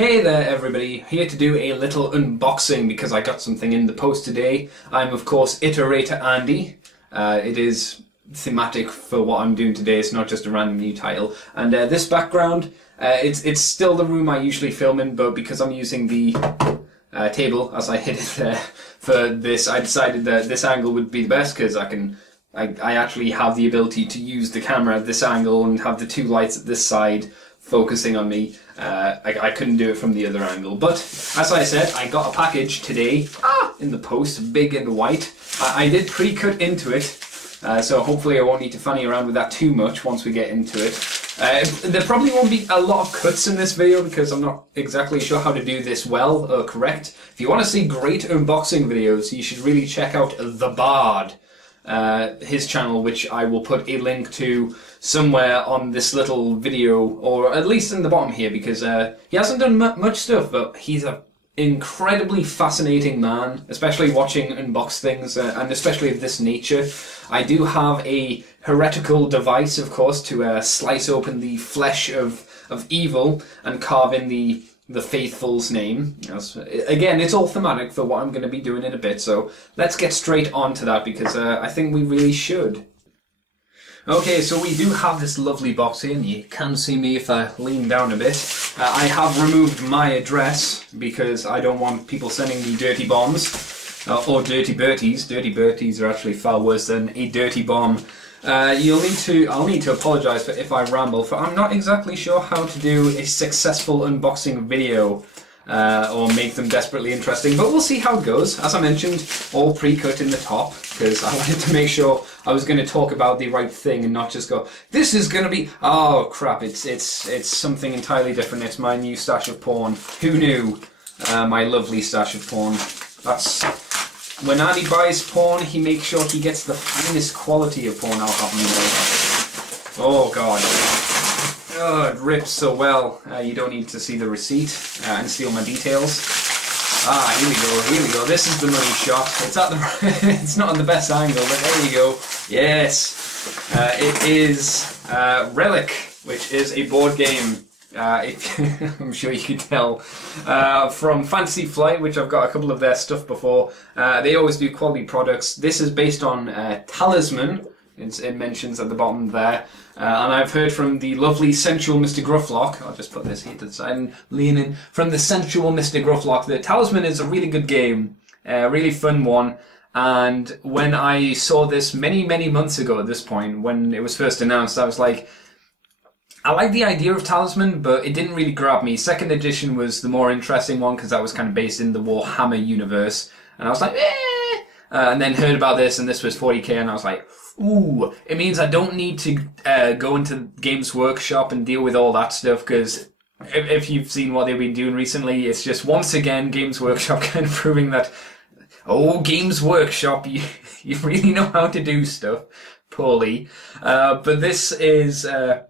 Hey there everybody, here to do a little unboxing because I got something in the post today. I'm of course Iterator Andy. It is thematic for what I'm doing today, it's not just a random new title. And this background, it's still the room I usually film in, but because I'm using the table as I hit it there for this, I decided that this angle would be the best because I actually have the ability to use the camera at this angle and have the two lights at this side focusing on me. I couldn't do it from the other angle, but as I said, I got a package today in the post, big and white. I did pre-cut into it, so hopefully I won't need to fanny around with that too much once we get into it. There probably won't be a lot of cuts in this video because I'm not exactly sure how to do this well or correct. If you want to see great unboxing videos, you should really check out The Bard, his channel, which I will put a link to somewhere on this little video, or at least in the bottom here, because he hasn't done much stuff, but he's an incredibly fascinating man, especially watching unbox things, and especially of this nature. I do have a heretical device, of course, to slice open the flesh of evil and carve in the faithful's name. Again, it's all thematic for what I'm going to be doing in a bit, so let's get straight on to that because I think we really should. Okay, so we do have this lovely box here, and you can see me if I lean down a bit. I have removed my address because I don't want people sending me dirty bombs or dirty Berties. Dirty Berties are actually far worse than a dirty bomb. I'll need to apologise for if I ramble, for I'm not exactly sure how to do a successful unboxing video or make them desperately interesting, but we'll see how it goes. As I mentioned, all pre-cut in the top because I wanted to make sure I was going to talk about the right thing and not just go, this is going to be, oh crap, it's something entirely different. It's my new stash of porn. Who knew? My lovely stash of porn. That's when Andy buys porn, he makes sure he gets the finest quality of porn. I'll have him know. Oh god. Oh, it rips so well. You don't need to see the receipt and steal my details. Ah, here we go. This is the money shot. It's at the it's not on the best angle, but there you go. Yes, it is Relic, which is a board game. I'm sure you can tell from Fantasy Flight, which I've got a couple of their stuff before. They always do quality products. This is based on Talisman. It mentions at the bottom there, and I've heard from the lovely sensual Mr. Grufflock. I'll just put this here to the side and lean in. From the sensual Mr. Grufflock, that Talisman is a really good game, a really fun one. And when I saw this many months ago, at this point, when it was first announced, I was like, I like the idea of Talisman, but it didn't really grab me. Second edition was the more interesting one because that was kind of based in the Warhammer universe, and I was like, eh. And then heard about this, and this was 40k, and I was like, ooh, it means I don't need to go into Games Workshop and deal with all that stuff, because if you've seen what they've been doing recently, it's just once again Games Workshop kind of proving that, oh, Games Workshop, you really know how to do stuff poorly. But this is their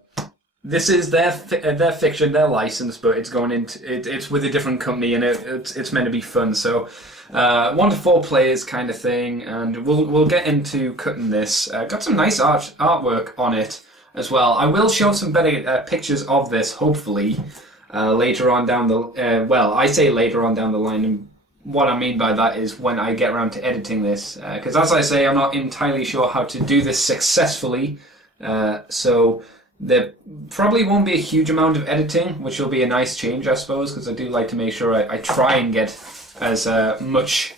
fiction, their license, but it's going into it's with a different company, and it's meant to be fun. So 1 to 4 players kind of thing, and we'll get into cutting this. Got some nice artwork on it as well. I will show some better pictures of this hopefully later on down the well, I say later on down the line, and what I mean by that is when I get around to editing this, because as I say, I'm not entirely sure how to do this successfully, so there probably won't be a huge amount of editing, which will be a nice change, I suppose, because I do like to make sure I try and get as much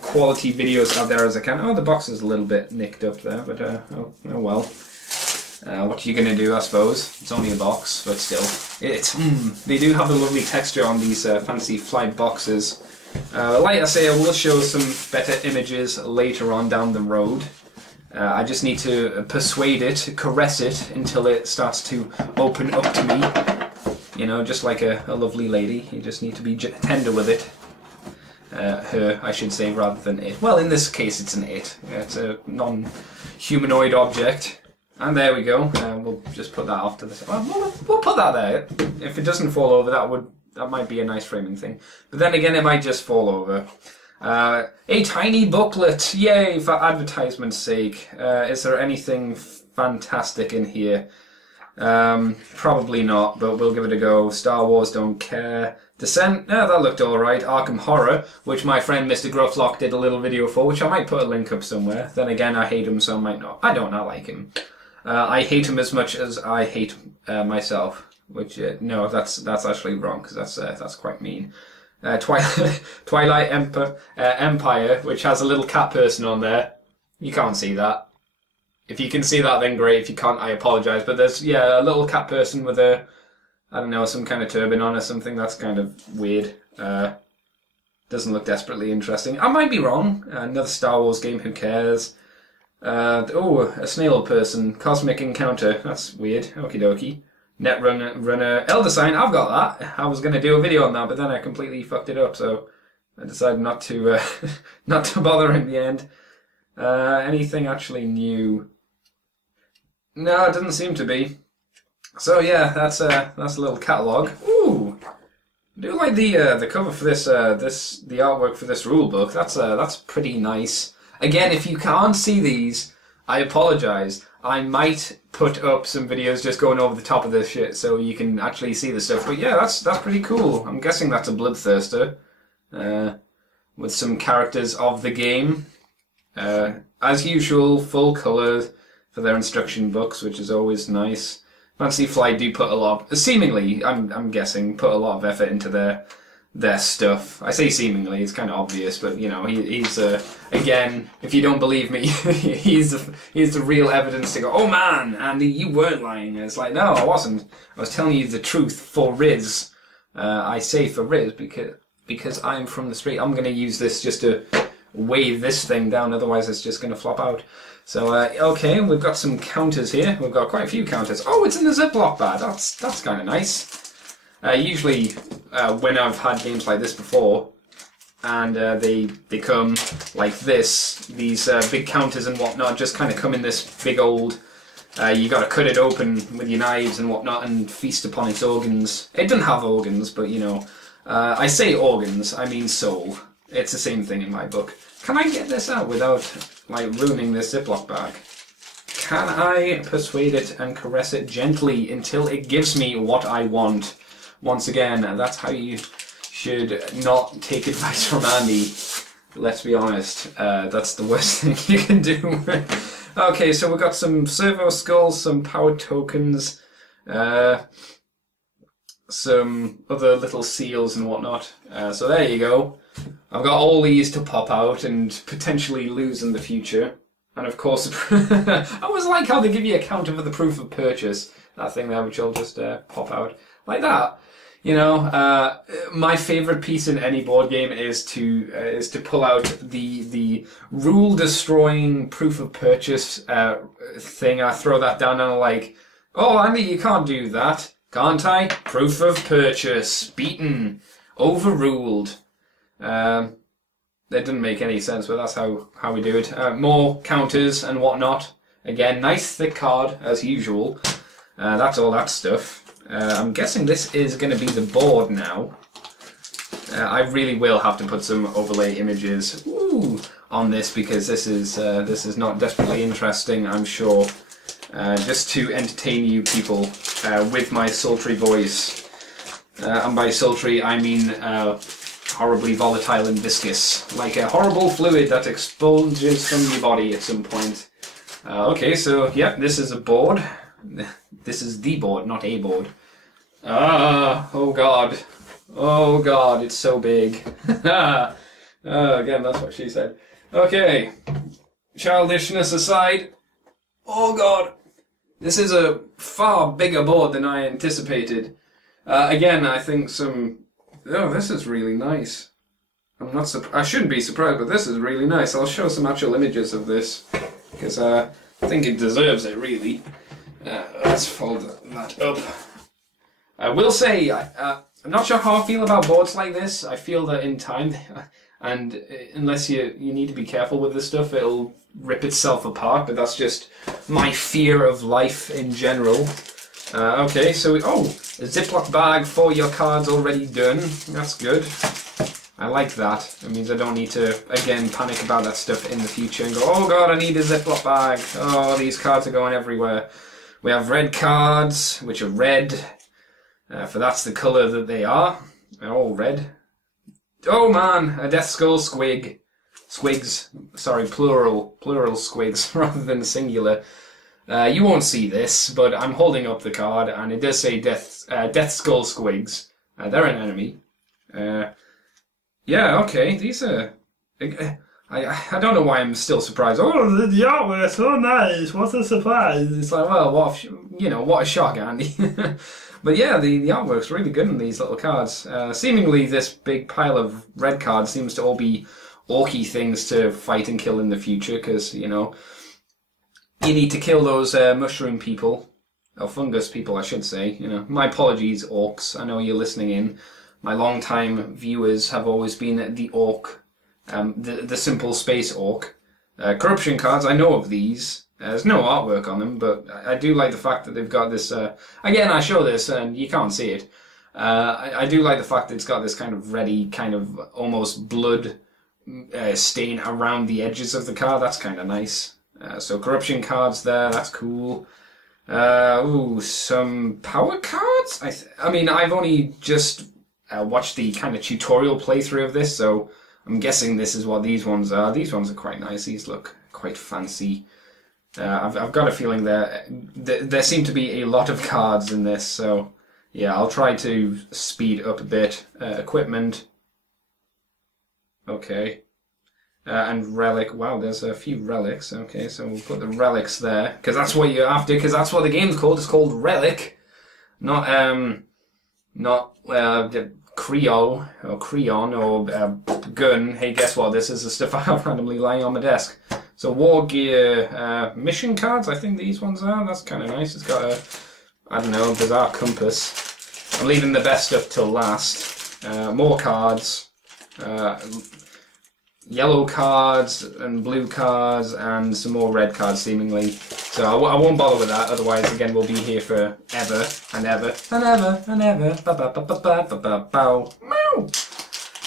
quality videos out there as I can. Oh, the box is a little bit nicked up there, but oh well. What are you going to do, I suppose? It's only a box, but still. They do have a lovely texture on these Fantasy Flight boxes. Like I say, I will show some better images later on down the road. I just need to persuade it, caress it, until it starts to open up to me. You know, just like a lovely lady. You just need to be tender with it. Her, I should say, rather than it. Well, in this case, it's an it. It's a non-humanoid object. And there we go. We'll just put that off to the side. We'll put that there. If it doesn't fall over, that might be a nice framing thing. But then again, it might just fall over. A tiny booklet, yay, for advertisement's sake. Is there anything fantastic in here? Probably not, but we'll give it a go. Star Wars, don't care. Descent, yeah, that looked alright. Arkham Horror, which my friend Mr. Grufflock did a little video for, which I might put a link up somewhere. Then again, I hate him, so I might not. I don't not like him. I hate him as much as I hate myself. Which, no, that's actually wrong, because that's quite mean. Twilight Empire, which has a little cat person on there. You can't see that. If you can see that, then great. If you can't, I apologise. But there's, yeah, a little cat person with a, I don't know, some kind of turban on or something. That's kind of weird. Doesn't look desperately interesting. I might be wrong. Another Star Wars game, who cares? Oh, a snail person. Cosmic Encounter. That's weird. Okie dokie. Netrunner. Elder Sign. I've got that. I was going to do a video on that, but then I completely fucked it up, so I decided not to not to bother in the end. Anything actually new? No, it doesn't seem to be. So yeah, that's a little catalogue. Ooh, I do like the cover for this the artwork for this rule book. That's pretty nice. Again, if you can't see these, I apologise. I might put up some videos just going over the top of this shit so you can actually see the stuff. But yeah, that's pretty cool. I'm guessing that's a Bloodthirster with some characters of the game. As usual, full colour for their instruction books, which is always nice. Fantasy Flight do put a lot, seemingly, I'm guessing, put a lot of effort into their stuff. I say seemingly, it's kind of obvious, but you know, he's again, if you don't believe me, he's the real evidence to go, oh man, Andy, you weren't lying. And it's like, no, I wasn't. I was telling you the truth for Riz. I say for Riz because I'm from the street. I'm going to use this just to wave this thing down, otherwise it's just going to flop out. So, okay, we've got some counters here. We've got quite a few counters. Oh, it's in the Ziploc bag. That's kind of nice. Usually, when I've had games like this before, and they come like this, these big counters and whatnot just kind of come in this big old, you got to cut it open with your knives and whatnot and feast upon its organs. It doesn't have organs, but you know, I say organs, I mean soul. It's the same thing in my book. Can I get this out without like ruining this Ziploc bag? Can I persuade it and caress it gently until it gives me what I want? Once again, that's how you should not take advice from Andy. Let's be honest, that's the worst thing you can do. Okay, so we've got some servo skulls, some power tokens, some other little seals and whatnot. So there you go. I've got all these to pop out and potentially lose in the future. And of course, I always like how they give you a counter for the proof of purchase. That thing there, which will just pop out like that. You know, my favourite piece in any board game is to pull out the rule destroying proof of purchase thing. I throw that down and I'm like, oh Andy, you can't do that, can't I? Proof of purchase, beaten, overruled. That didn't make any sense, but that's how we do it. More counters and whatnot. Again, nice thick card as usual. That's all that stuff. I'm guessing this is going to be the board now. I really will have to put some overlay images on this because this is not desperately interesting, I'm sure. Just to entertain you people with my sultry voice. And by sultry, I mean horribly volatile and viscous, like a horrible fluid that expulses from your body at some point. Okay, so yeah, this is a board. This is the board, not a board. Oh god. Oh god, it's so big. Again, that's what she said. Okay, childishness aside. Oh god, this is a far bigger board than I anticipated. Again, I think some... Oh, this is really nice. I'm not I shouldn't be surprised, but this is really nice. I'll show some actual images of this, because I think it deserves it, really. Let's fold that up. I will say, I'm not sure how I feel about boards like this. I feel that in time, and unless you need to be careful with this stuff, it'll rip itself apart, but that's just my fear of life in general. Okay, so a Ziploc bag for your cards already done. That's good. I like that. It means I don't need to, again, panic about that stuff in the future and go, oh god, I need a Ziploc bag. Oh, these cards are going everywhere. We have red cards, which are red, for that's the colour that they are. They're all red. Oh man, a Death Skull Squig. Squigs, sorry, plural squigs rather than singular. You won't see this, but I'm holding up the card, and it does say Death Skull Squigs. They're an enemy. Yeah, okay, these are... I don't know why I'm still surprised. Oh, the artwork, so nice, what a surprise. It's like, well, what a shock, Andy. But yeah, the artwork's really good in these little cards. Seemingly this big pile of red cards seems to all be orky things to fight and kill in the future, because, you know, you need to kill those mushroom people, or fungus people, I should say. You know, my apologies, orcs. I know you're listening in. My long-time viewers have always been the orc, the simple space orc. Corruption cards, I know of these. There's no artwork on them, but I do like the fact that they've got this... again, I show this, and you can't see it. I do like the fact that it's got this kind of reddy, kind of almost blood stain around the edges of the card. That's kind of nice. So corruption cards there, that's cool. Ooh, some power cards? I mean, I've only just watched the kind of tutorial playthrough of this, so I'm guessing this is what these ones are. These ones are quite nice. These look quite fancy. I've got a feeling there seem to be a lot of cards in this, so yeah, I'll try to speed up a bit. Equipment. Okay. And relic. Wow, there's a few relics. Okay, so we'll put the relics there, because that's what you're after, because that's what the game's called. It's called Relic, not Creole or Creon or Gun. Hey, guess what? This is the stuff I have randomly lying on my desk. So war gear, mission cards, I think these ones are. That's kind of nice. It's got a, I don't know, bizarre compass. I'm leaving the best stuff till last. More cards, yellow cards and blue cards and some more red cards seemingly. So I won't bother with that, otherwise again we'll be here for ever and ever and ever and ever. Bow.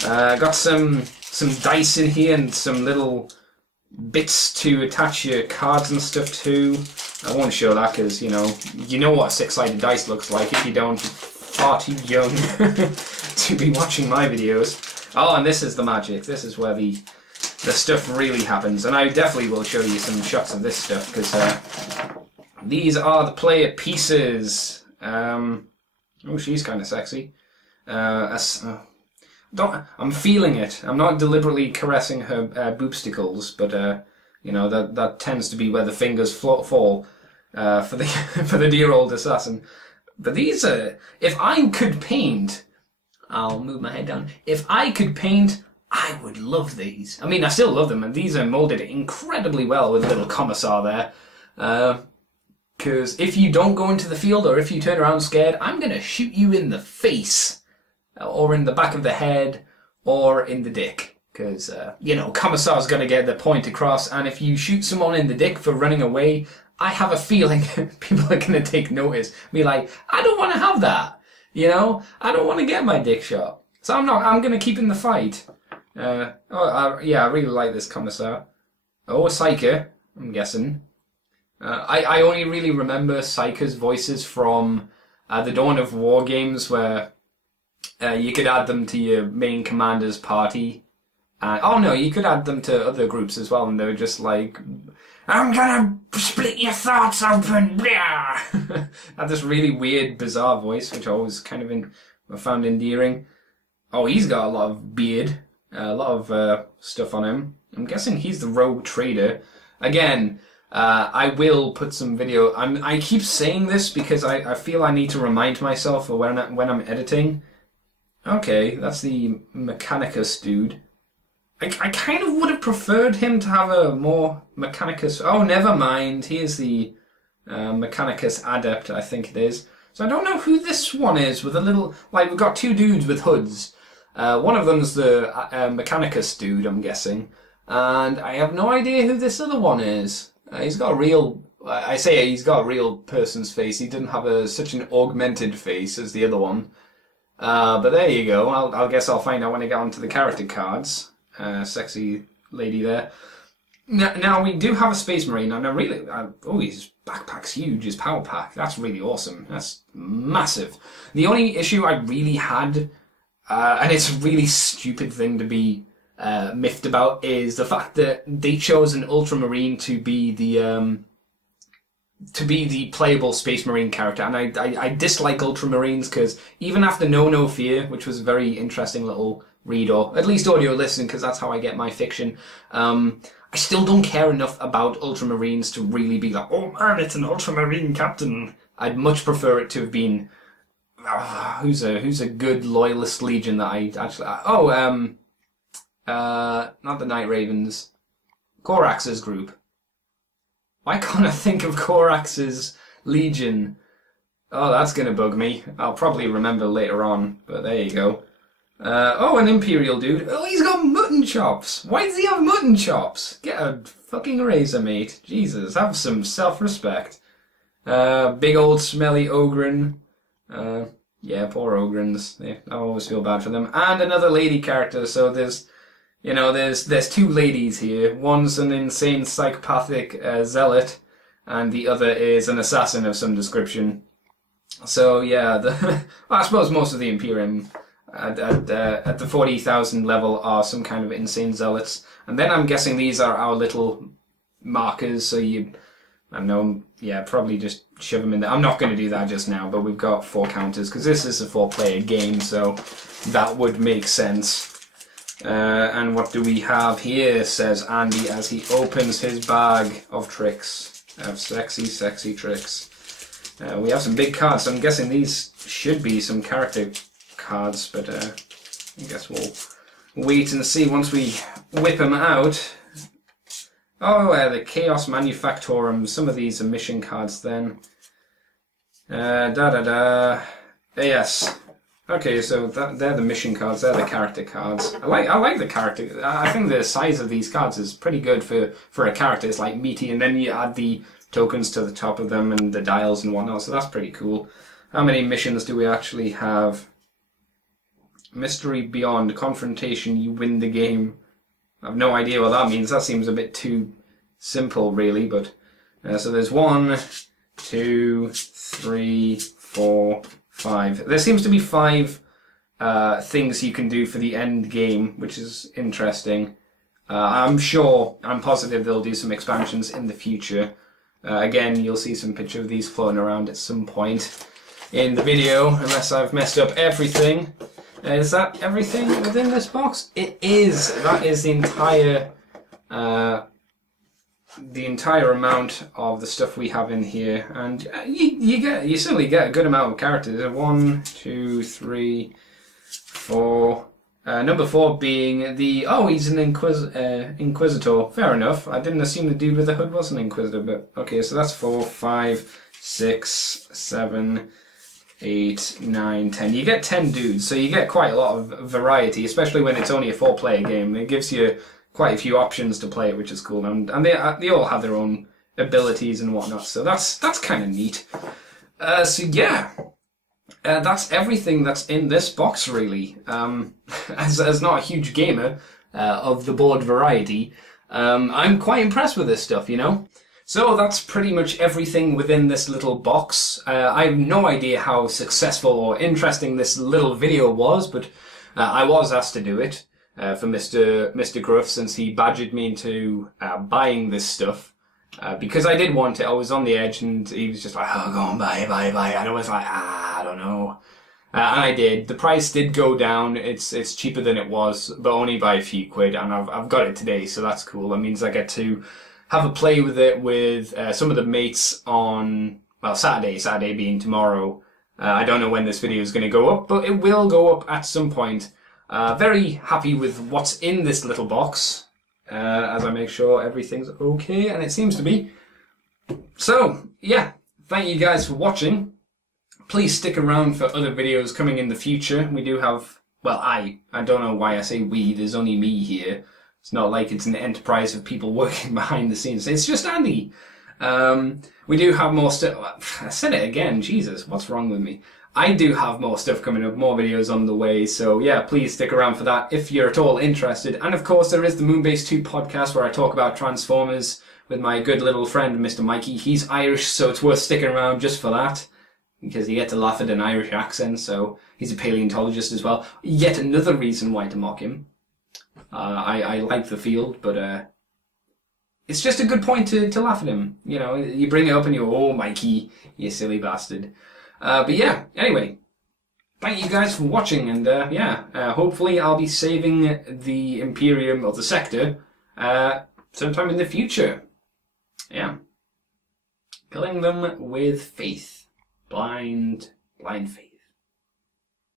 Got some dice in here and some little bits to attach your cards and stuff to. I won't show that because you know what a six-sided dice looks like. If you don't, you're far too young to be watching my videos. Oh, and this is the magic. This is where the stuff really happens, and I definitely will show you some shots of this stuff because these are the player pieces. Oh, she's kind of sexy. I'm feeling it. I'm not deliberately caressing her boobsticles, but you know that tends to be where the fingers fall for the for the dear old assassin. But these are, if I could paint, I'll move my head down. If I could paint, I would love these. I mean, I still love them, and these are molded incredibly well with a little commissar there. Because if you don't go into the field, or if you turn around scared, I'm gonna shoot you in the face. Or in the back of the head, or in the dick. Because, you know, Commissar's going to get the point across, and if you shoot someone in the dick for running away, I have a feeling people are going to take notice. Be like, I don't want to have that. You know? I don't want to get my dick shot. So I'm going to keep in the fight. Yeah, I really like this Commissar. Oh, a Psyker, I'm guessing. I only really remember Psyker's voices from the Dawn of War games, where... you could add them to your main commander's party. Oh no, you could add them to other groups as well, and they were just like, I'm gonna split your thoughts open! Had this really weird, bizarre voice, which I always kind of found endearing. Oh, he's got a lot of beard, a lot of stuff on him. I'm guessing he's the rogue trader. Again, I will put some video... I keep saying this because I feel I need to remind myself of when I'm editing. Okay, that's the Mechanicus dude. I kind of would have preferred him to have a more Mechanicus... Oh, never mind. He is the Mechanicus Adept, I think it is. So I don't know who this one is with a little... Like, we've got two dudes with hoods. One of them's the Mechanicus dude, I'm guessing. And I have no idea who this other one is. He's got a real... I say he's got a real person's face. He didn't have such an augmented face as the other one. But there you go. I'll guess I'll find out when I get onto the character cards. Sexy lady there. Now we do have a Space Marine, and I really... oh, he's backpack's huge, his power pack. That's really awesome. That's massive. The only issue I really had, and it's a really stupid thing to be miffed about, is the fact that they chose an Ultramarine to be the playable Space Marine character, and I dislike Ultramarines because even after No Fear, which was a very interesting little read, or at least audio listen, because that's how I get my fiction, I still don't care enough about Ultramarines to really be like, oh man, it's an Ultramarine captain. I'd much prefer it to have been who's a good loyalist legion that I actually not the Night Ravens, Korax's group. Why can't I think of Korax's legion? Oh, that's gonna bug me. I'll probably remember later on, but there you go. Oh, an Imperial dude. Oh, he's got mutton chops. Why does he have mutton chops? Get a fucking razor, mate. Jesus, have some self-respect. Big old smelly Ogren. Yeah, poor Ogrens. I always feel bad for them. And another lady character, so there's two ladies here. One's an insane psychopathic zealot, and the other is an assassin of some description. So yeah, well, I suppose most of the Imperium at the 40,000 level are some kind of insane zealots, and then I'm guessing these are our little markers. So I don't know, yeah, probably just shove them in there. I'm not going to do that just now, but we've got 4 counters because this is a 4-player game, so that would make sense. And what do we have here, says Andy as he opens his bag of tricks, of sexy tricks. We have some big cards, so I'm guessing these should be some character cards, but I guess we'll wait and see once we whip them out. Oh, the Chaos Manufactorum. Some of these are mission cards then. Yes. Okay, so they're the mission cards, they're the character cards. I like the character. I think the size of these cards is pretty good for a character. It's like meaty, and then you add the tokens to the top of them and the dials and whatnot, so that's pretty cool. How many missions do we actually have? Mystery Beyond, Confrontation, you win the game. I have no idea what that means. That seems a bit too simple, really, but... so there's 1, 2, 3, 4... 5. There seems to be 5 things you can do for the end game, which is interesting. I'm positive they'll do some expansions in the future. Again, you'll see some picture of these floating around at some point in the video, unless I've messed up everything. Is that everything within this box? It is. That is the entire amount of the stuff we have in here, and you certainly get a good amount of characters. 1, 2, 3, 4. Number 4 being he's an Inquisitor. Fair enough. I didn't assume the dude with the hood was an Inquisitor, but okay. So that's 4, 5, 6, 7, 8, 9, 10. You get 10 dudes, so you get quite a lot of variety, especially when it's only a 4-player game. It gives you quite a few options to play it, which is cool, and they all have their own abilities and whatnot, so that's kind of neat. So yeah, that's everything that's in this box, really. As not a huge gamer of the board variety, I'm quite impressed with this stuff, you know? So that's pretty much everything within this little box. I have no idea how successful or interesting this little video was, but I was asked to do it. For Mr. Gruff, since he badgered me into buying this stuff. Because I did want it, I was on the edge, and he was just like, oh, go on, buy. And I was like, I don't know. And I did. The price did go down. It's cheaper than it was, but only by a few quid, and I've got it today, so that's cool. That means I get to have a play with it with some of the mates on, well, Saturday being tomorrow. I don't know when this video is going to go up, but it will go up at some point. Very happy with what's in this little box, as I make sure everything's okay, and it seems to be. So, yeah, thank you guys for watching. Please stick around for other videos coming in the future. We do have, well, I don't know why I say we, there's only me here. It's not like it's an enterprise of people working behind the scenes. It's just Andy. We do have more stuff. I said it again, Jesus, what's wrong with me? I do have more stuff coming up, more videos on the way, so yeah, please stick around for that if you're at all interested. And of course, there is the Moonbase 2 podcast where I talk about Transformers, with my good little friend, Mr. Mikey. He's Irish, so it's worth sticking around just for that, because you get to laugh at an Irish accent, so he's a paleontologist as well. Yet another reason why to mock him. I like the field, but it's just a good point to laugh at him. You know, you bring it up and you go, oh, Mikey, you silly bastard. But yeah, anyway, thank you guys for watching, and hopefully I'll be saving the Imperium of the Sector sometime in the future. Yeah. Killing them with faith. Blind faith.